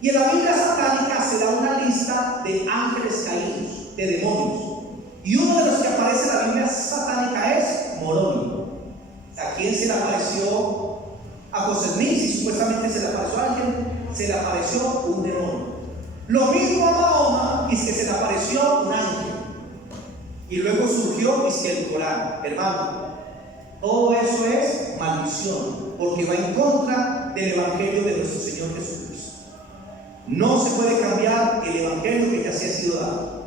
Y en la Biblia satánica se da una lista de ángeles caídos, de demonios. Y uno de los que aparece en la Biblia satánica es Moroni. ¿A quién se le apareció? A José Smith, y supuestamente se le apareció a alguien, se le apareció un demonio. Lo mismo a Mahoma, y es que se le apareció un ángel. Y luego surgió es que el Corán. Hermano, todo eso es maldición, porque va en contra del evangelio de nuestro Señor Jesucristo. No se puede cambiar el evangelio que ya se ha sido dado.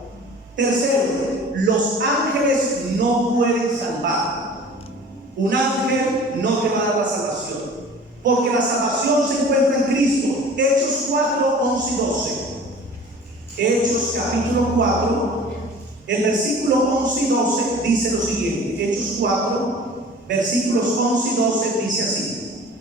Tercero, los ángeles no pueden salvar. Un ángel no te va a dar la salvación, porque la salvación se encuentra en Cristo. Hechos 4, 11 y 12. Hechos capítulo 4, el versículo 11 y 12 dice lo siguiente. Hechos 4, versículos 11 y 12 dice así: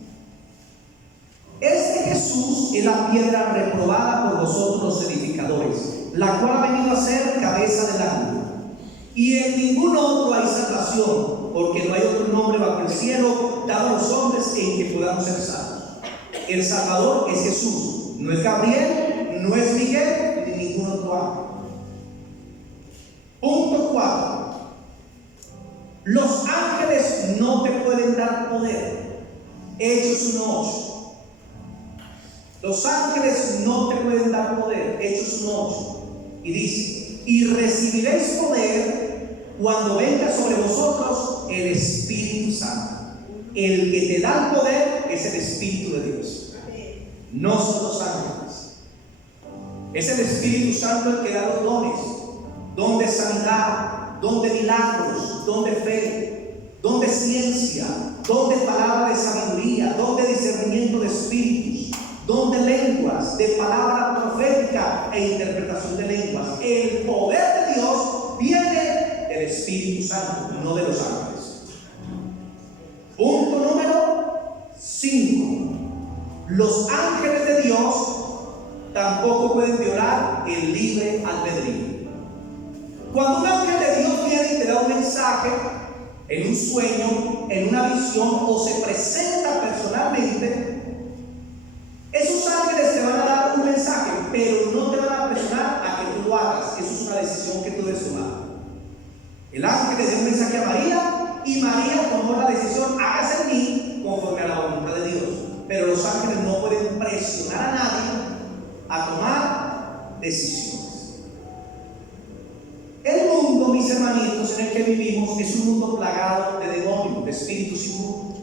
Este Jesús es la piedra reprobada por vosotros los edificadores, la cual ha venido a ser cabeza del ángulo. Y en ningún otro hay salvación, porque no hay otro nombre bajo el cielo dado a los hombres en que podamos ser salvos. El Salvador es Jesús, no es Gabriel, no es Miguel, ni ningún otro ángel. Punto 4. Los ángeles no te pueden dar poder. Hechos 1:8. Los ángeles no te pueden dar poder. Hechos 1:8. Y dice: y recibiréis poder cuando venga sobre vosotros el Espíritu Santo. El que te da el poder es el Espíritu de Dios, no son los ángeles. Es el Espíritu Santo el que da los dones: don de sanidad, don de milagros, don de fe, don de ciencia, don de palabra de sabiduría, don de discernimiento de espíritus, don de lenguas, de palabra profética e interpretación de lenguas. El poder de Dios viene del Espíritu Santo, no de los ángeles. Punto número 5. Los ángeles de Dios tampoco pueden violar el libre albedrío. Cuando un ángel de Dios viene y te da un mensaje en un sueño, en una visión, o se presenta personalmente, esos ángeles te van a dar un mensaje, pero no te van a presionar a que tú lo hagas. Eso es una decisión que tú debes tomar. El ángel le dio un mensaje a María y María tomó la decisión: hágase en mí conforme a la voluntad de Dios. Pero los ángeles no pueden presionar a nadie a tomar decisiones. El mundo, mis hermanitos, en el que vivimos es un mundo plagado de demonios, de espíritus inmundos.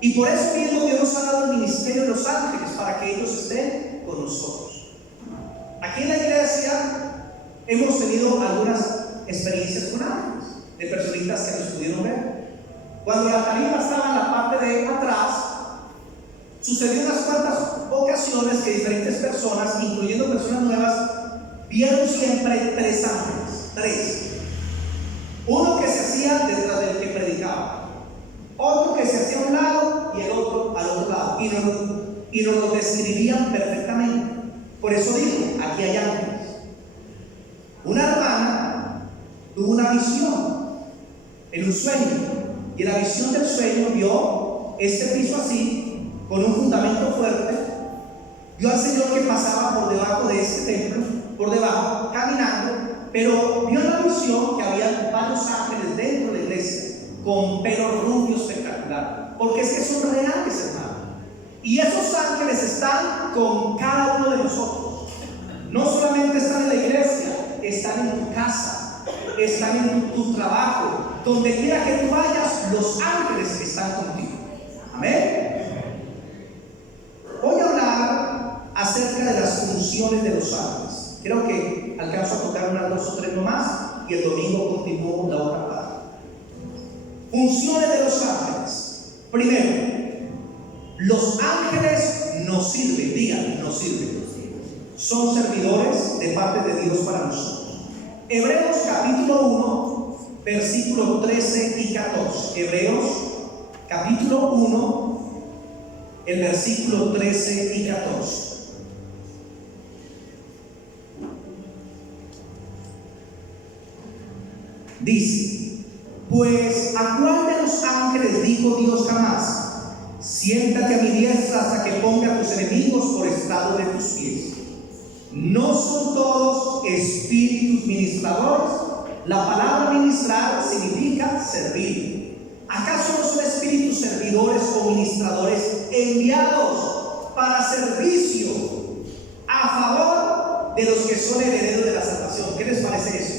Y por eso mismo Dios nos ha dado el ministerio de los ángeles, para que ellos estén con nosotros. Aquí en la iglesia hemos tenido algunas experiencias con ángeles, de personitas que nos pudieron ver. Cuando la tarima estaba en la parte de atrás, sucedió unas cuantas ocasiones que diferentes personas, incluyendo personas nuevas, vieron siempre 3 ángeles. 3. Uno que se hacía detrás del que predicaba, otro que se hacía a un lado y el otro al otro lado, y nos lo describían perfectamente. Por eso digo, aquí hay ángeles. Una hermana tuvo una visión en un sueño, y en la visión del sueño vio este piso así, con un fundamento fuerte. Vio al Señor que pasaba por debajo de este templo, por debajo, caminando, pero vio en la visión que había varios ángeles dentro de la iglesia, con pelo rubio espectacular, porque es que son reales, hermano. Y esos ángeles están con cada uno de nosotros. No solamente están en la iglesia, están en tu casa, están en tu trabajo, donde quiera que tú vayas, los ángeles están contigo. Amén. Voy a hablar acerca de las funciones de los ángeles. Creo que alcanzo a tocar unas 2 o 3 nomás, y el domingo continúo la otra parte. Funciones de los ángeles. Primero, los ángeles nos sirven. Digan, nos sirven. Son servidores de parte de Dios para nosotros. Hebreos capítulo 1, versículos 13 y 14. Hebreos capítulo 1, el versículo 13 y 14. Dice: pues ¿a cuál de los ángeles dijo Dios jamás: siéntate a mi diestra hasta que ponga a tus enemigos por estrado de tus pies? ¿No son todos espíritus ministradores? La palabra ministrar significa servir. ¿Acaso no son espíritus servidores o ministradores enviados para servicio a favor de los que son herederos de la salvación? ¿Qué les parece eso?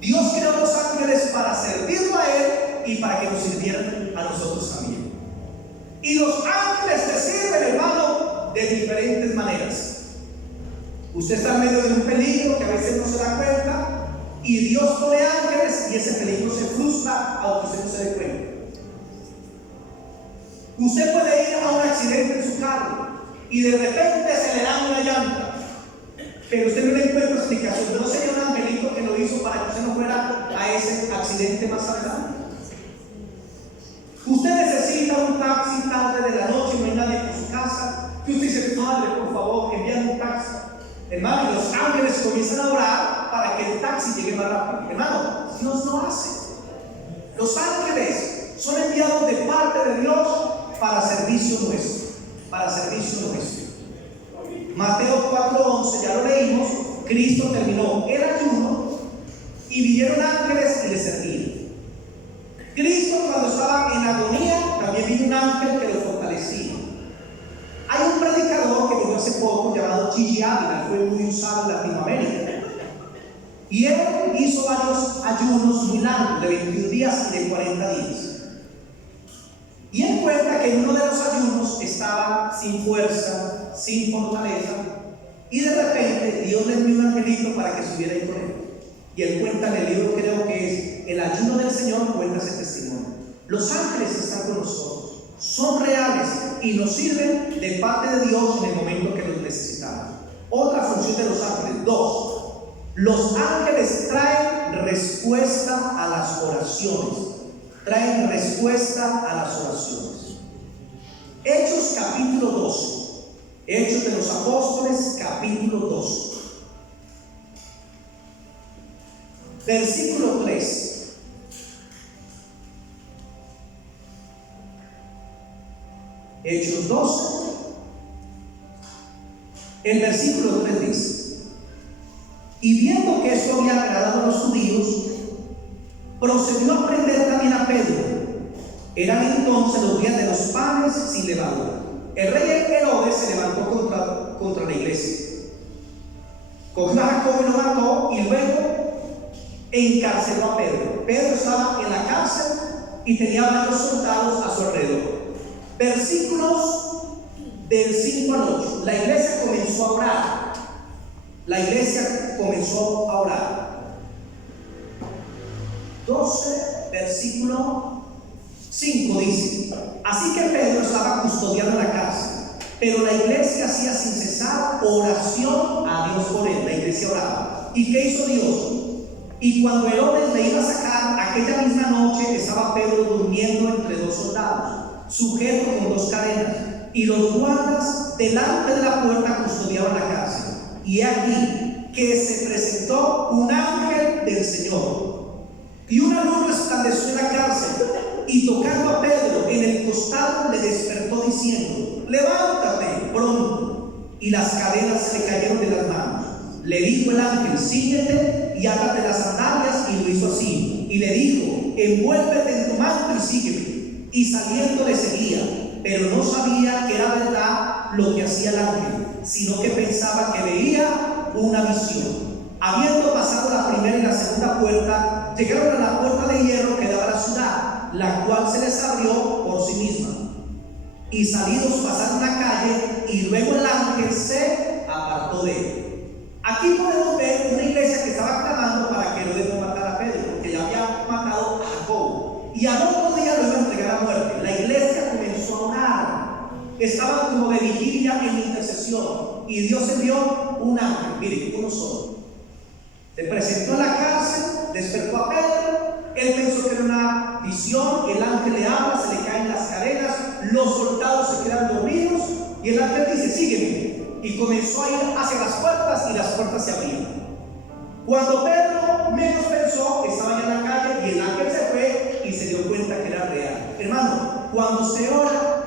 Dios creó los ángeles para servirlo a Él y para que nos sirvieran a nosotros también. Y los ángeles te sirven, hermano, de diferentes maneras. Usted está en medio de un peligro que a veces no se da cuenta, y Dios pone ángeles y ese peligro se frustra aunque usted no se dé cuenta. Usted puede ir a un accidente en su carro y de repente se le da una llanta. pero usted no le encuentra explicación. ¿No sería un angelito que lo hizo para que usted no fuera a ese accidente más adelante? Usted necesita un taxi tarde de la noche, no hay nadie por su casa, que usted dice, Padre, por favor, envíame un taxi. Hermano, y los ángeles comienzan a orar para que el taxi llegue más rápido. Hermano, Dios lo hace. Los ángeles son enviados de parte de Dios para servicio nuestro. Para servicio nuestro. Mateo 4:11, ya lo leímos. Cristo terminó el ayuno y vinieron ángeles y le servían. Cristo, cuando estaba en agonía, también vino un ángel que lo fortalecía. Hay un predicador que vino hace poco llamado Gigi Ávila, fue muy usado en Latinoamérica. Y él hizo varios ayunos muy largos, de 21 días y de 40 días. Y él cuenta que en uno de los ayunos estaba sin fuerza, sin fortaleza, y de repente Dios le envió un angelito para que estuviera ahí con él. Y él cuenta en el libro, creo que es El ayuno del Señor, cuenta ese testimonio. Los ángeles están con nosotros, son reales y nos sirven de parte de Dios en el momento que los necesitamos. Otra función de los ángeles, 2. Los ángeles traen respuesta a las oraciones. Traen respuesta a las oraciones. Hechos capítulo 12. Hechos de los Apóstoles capítulo 12. Versículo 3. Hechos 12. El versículo 3 dice: y viendo que esto había agradado a los judíos, procedió a prender también a Pedro. Eran entonces los días de los panes sin levadura. El rey Herodes se levantó contra la iglesia. Cogió a Jacobo y lo mató, y luego encarceló a Pedro. Pedro estaba en la cárcel y tenía varios soldados a su alrededor. Versículos del 5 al 8. La iglesia comenzó a orar. La iglesia comenzó a orar. 12, versículo 5 dice: así que Pedro estaba custodiado en la cárcel, pero la iglesia hacía sin cesar oración a Dios por él. La iglesia oraba. ¿Y qué hizo Dios? Y cuando Herodes le iba a sacar, aquella misma noche estaba Pedro durmiendo entre dos soldados, sujeto con dos cadenas, y los guardas delante de la puerta custodiaban la cárcel. Y aquí que se presentó un ángel del Señor, y una luz resplandeció en la cárcel, y tocando a Pedro en el costado le despertó diciendo: levántate pronto. Y las cadenas se le cayeron de las manos. Le dijo el ángel: síguete y átate las sandalias, y lo hizo así. Y le dijo: envuélvete en tu manto y sígueme. Y saliendo le seguía, pero no sabía que era verdad lo que hacía el ángel, sino que pensaba que veía una visión. Habiendo pasado la primera y la segunda puerta, llegaron a la puerta de hierro que daba a la ciudad, la cual se les abrió por sí misma. Y salidos pasaron la calle, y luego el ángel se apartó de él. Aquí podemos ver una iglesia que estaba clamando para que Herodes no matara a Pedro, porque ya había matado a Jacobo, y al otro día lo iba a entregar a muerte. La iglesia comenzó a orar, estaban como de vigilia en intercesión, y Dios envió un ángel, miren, uno solo. Se presentó en la cárcel, despertó a Pedro. Él pensó que era una visión. El ángel le habla, se le caen las cadenas, los soldados se quedan dormidos, y el ángel dice: sígueme. Y comenzó a ir hacia las puertas, y las puertas se abrían. Cuando Pedro menos pensó, estaba ya en la calle, y el ángel se fue y se dio cuenta que era real. Hermano, cuando se ora,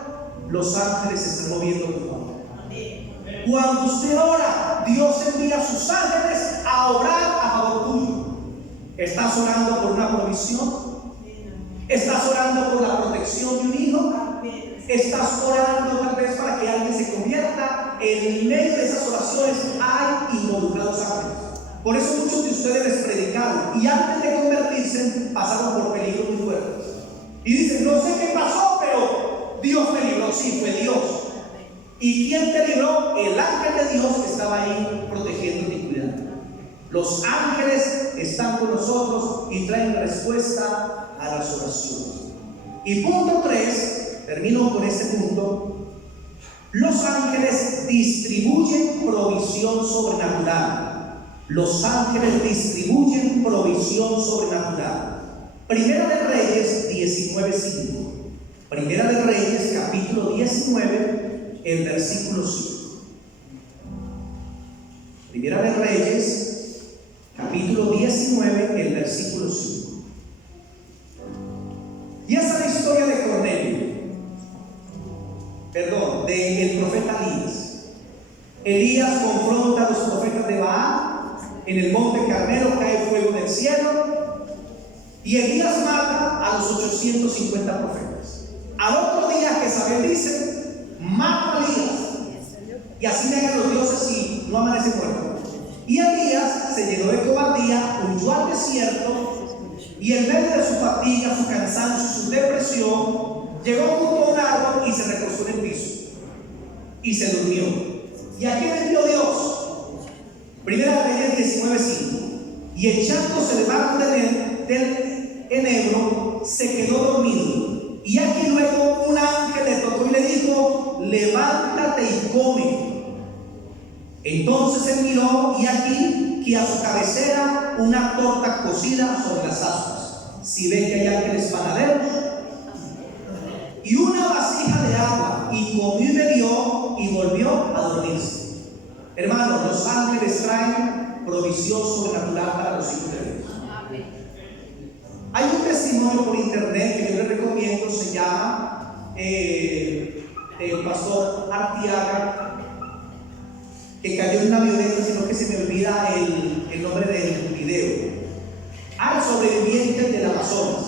los ángeles se están moviendo con favor. Cuando usted ora, Dios envía a sus ángeles a orar a favor tuyo. ¿Estás orando por una provisión? ¿Estás orando por la protección de un hijo? ¿Estás orando tal vez para que alguien se convierta? En medio de esas oraciones hay involucrados ángeles. Por eso muchos de ustedes les predicaron, y antes de convertirse pasaron por peligros muy fuertes. Y dicen: no sé qué pasó, pero Dios me libró. Sí, fue Dios. ¿Y quién te libró? El ángel de Dios que estaba ahí protegiéndote y cuidando. Los ángeles están con nosotros y traen respuesta a las oraciones. Y punto 3, termino con este punto. Los ángeles distribuyen provisión sobrenatural. Los ángeles distribuyen provisión sobrenatural. Primera de Reyes 19:5. Primera de Reyes, capítulo 19, el versículo 5. Primera de Reyes, capítulo 19, el versículo 5. Y esa es la historia de Cornelio. Perdón, del profeta Elías. Elías confronta a los profetas de Baal. En el monte Carmelo cae fuego del cielo. Y Elías mata a los 850 profetas. Al otro día Jezabel dice: mato a Elías, y así me hagan los dioses y no amanece muerto. Y Elías se llenó de cobardía, huyó al desierto, y en medio de su fatiga, su cansancio y su depresión, llegó junto a un árbol y se recostó en el piso y se durmió. ¿Y a qué envió Dios? Primera de Reyes 19:5. Y echándose debajo del enebro, se quedó dormido. Y aquí luego un ángel le tocó y le dijo: levántate y come. Entonces él miró, y aquí que a su cabecera una torta cocida sobre las ascuas. Si ve que hay ángeles panaderos, y una vasija de agua, y comió y bebió, y volvió a dormirse. Hermanos, los ángeles traen provisión sobrenatural para los hijos de Dios. Hay un testimonio por internet que yo les recomiendo, se llama el pastor Artiaga, que cayó en una avioneta, sino que se me olvida el nombre del video. Al sobreviviente del Amazonas.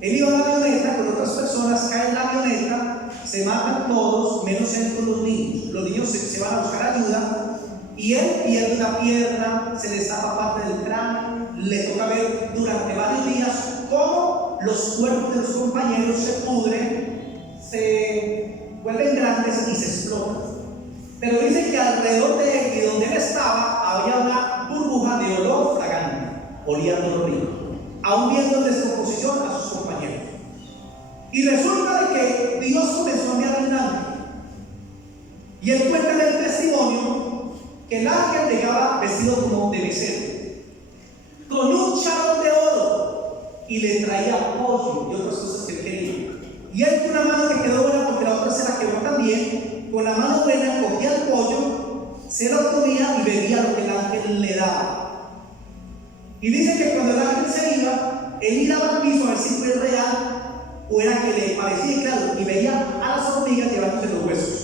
Él iba en la avioneta con otras personas, cae en la avioneta, se matan todos, menos él con los niños. Los niños se van a buscar ayuda, y él pierde una pierna, se le zapa parte del cráneo. Le toca ver durante varios días cómo los cuerpos de los compañeros se pudren, se vuelven grandes y se explotan. Pero dice que alrededor de él y donde él estaba había una burbuja de olor fragante, olía todo rico, aún viendo en descomposición a sus compañeros. Y resulta de que Dios comenzó a enviar un ángel. Y él cuenta en el testimonio que el ángel llegaba vestido como de mesero, con un charol de oro, y le traía pollo y otras cosas que él quería. Y él con una mano que quedó buena, porque la otra se la quedó también, con la mano buena cogía el pollo, se lo comía y bebía lo que el ángel le daba. Y dice que cuando el ángel se iba, él miraba al piso a ver si fue real o era que le parecía, claro, y veía a las hormigas llevándose los huesos.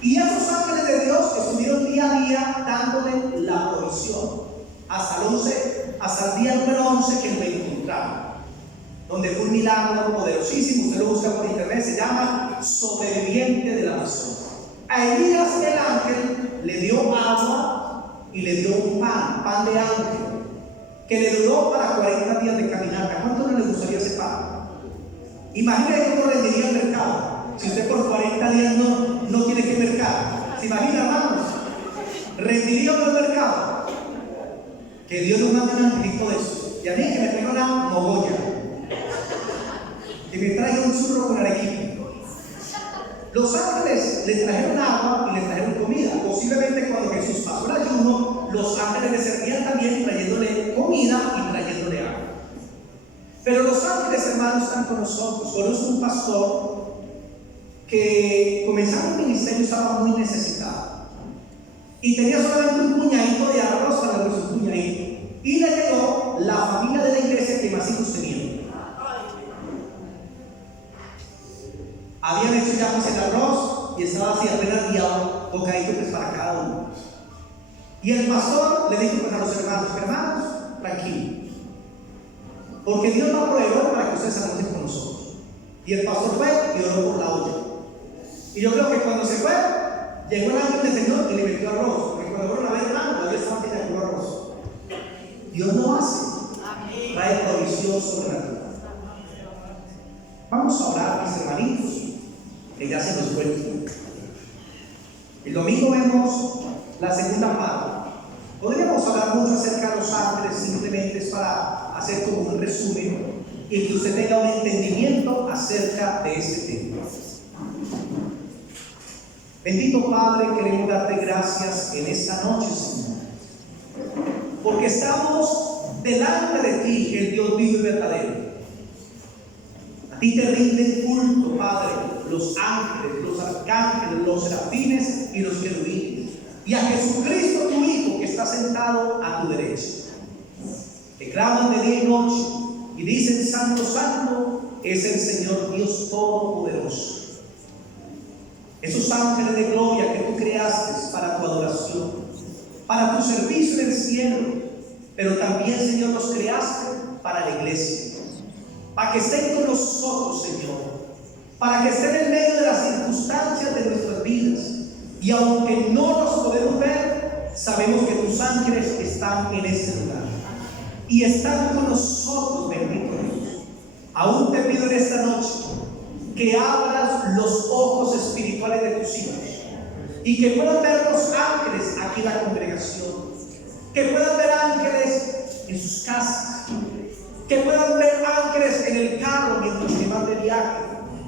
Y esos ángeles de Dios estuvieron día a día dándole la provisión hasta el día número 11 que lo encontraron, donde fue un milagro poderosísimo. Usted lo busca por internet, se llama sobreviviente del Amazonas. A Elías el ángel le dio agua y le dio un pan de ángel, que le duró para 40 días de caminata. ¿Cuánto no le gustaría ese pan? Imagínate cómo rendiría el mercado si usted por 40 días no tiene que mercar. ¿Se imagina, hermanos? ¿Rendiría un mercado? Que Dios nos mande un angelito de eso. Y a mí que me traiga una mogolla, que me traiga un churro con arequipe. Los ángeles le trajeron agua y le trajeron comida. Posiblemente cuando Jesús pasó el ayuno, los ángeles le servían también trayéndole comida y trayéndole agua. Pero los ángeles, hermanos, están con nosotros. Conozco un pastor que comenzando el ministerio estaba muy necesitado y tenía solamente un puñadito de arroz para darle su puñadito, y le llegó la familia de la iglesia que más hijos tenía. Habían hecho ya pues el arroz y estaba así apenas guiado, bocadito pues para cada uno. Y el pastor le dijo pues a los hermanos, tranquilo, porque Dios va a proveer para que ustedes almuercen con nosotros. Y el pastor fue y oró por la olla. Y yo creo que cuando se fue, llegó el ángel del Señor y le metió arroz, porque cuando fueron a ver hermano, la olla estaba llena de puro arroz. Dios no hace, trae provisión sobrenatural. Vamos a orar, mis hermanitos, que ya se nos fue el tiempo. El domingo vemos la segunda parte. Podríamos hablar mucho acerca de los ángeles, simplemente es para hacer como un resumen y que usted tenga un entendimiento acerca de este tema. Bendito Padre, queremos darte gracias en esta noche, Señor, porque estamos delante de ti, el Dios vivo y verdadero. A ti te rinden culto, Padre, los ángeles, los arcángeles, los serafines y los querubines, y a Jesucristo tu Hijo, que está sentado a tu derecha. Te claman de día y noche y dicen: Santo, Santo es el Señor Dios Todopoderoso. Esos ángeles de gloria que tú creaste para tu adoración, para tu servicio en el cielo, pero también, Señor, los creaste para la iglesia, para que estén con nosotros, Señor, para que estén en medio de las circunstancias de nuestras vidas. Y aunque no los podemos ver, sabemos que tus ángeles están en este lugar y están con nosotros, bendito Dios. Aún te pido en esta noche que abras los ojos espirituales de tus hijos y que puedan ver los ángeles aquí en la congregación, que puedan ver ángeles en sus casas, que puedan ver ángeles en el carro mientras que van de viaje,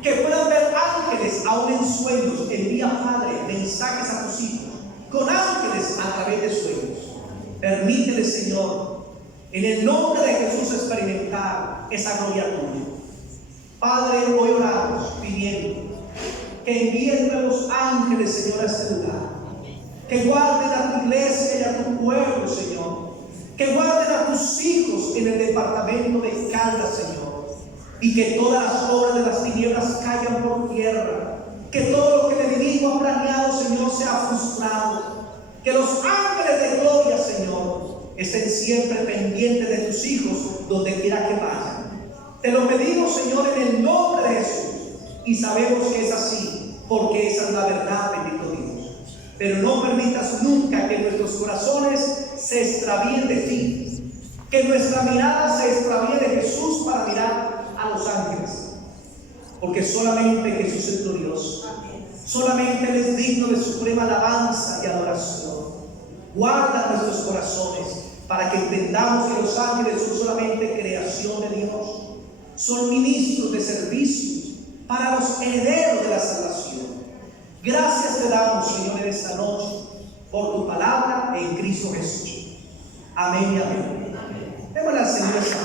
que puedan ver ángeles aún en sueños. Envía, Padre, mensajes a tus hijos con ángeles a través de sueños. Permítele, Señor, en el nombre de Jesús, experimentar esa gloria tuya. Padre, hoy oramos pidiendo que envíen nuevos ángeles, Señor, a este lugar, que guarden a tu iglesia y a tu pueblo, Señor, que guarden a tus hijos en el departamento de Caldas, Señor, y que todas las obras de las tinieblas caigan por tierra, que todo lo que el enemigo ha planeado, Señor, sea frustrado, que los ángeles de gloria, Señor, estén siempre pendientes de tus hijos donde quiera que vayan. Te lo pedimos, Señor, en el nombre de Jesús, y sabemos que es así, porque esa es la verdad, bendito Dios. Pero no permitas nunca que nuestros corazones se extravíen de ti, que nuestra mirada se extravíe de Jesús para mirar a los ángeles, porque solamente Jesús es glorioso, solamente Él es digno de suprema alabanza y adoración. Guarda nuestros corazones para que entendamos que los ángeles son solamente creación de Dios, son ministros de servicio para los herederos de la salvación. Gracias te damos, Señor, en esta noche por tu palabra en Cristo Jesús. Amén y amén. Démosle al Señor esa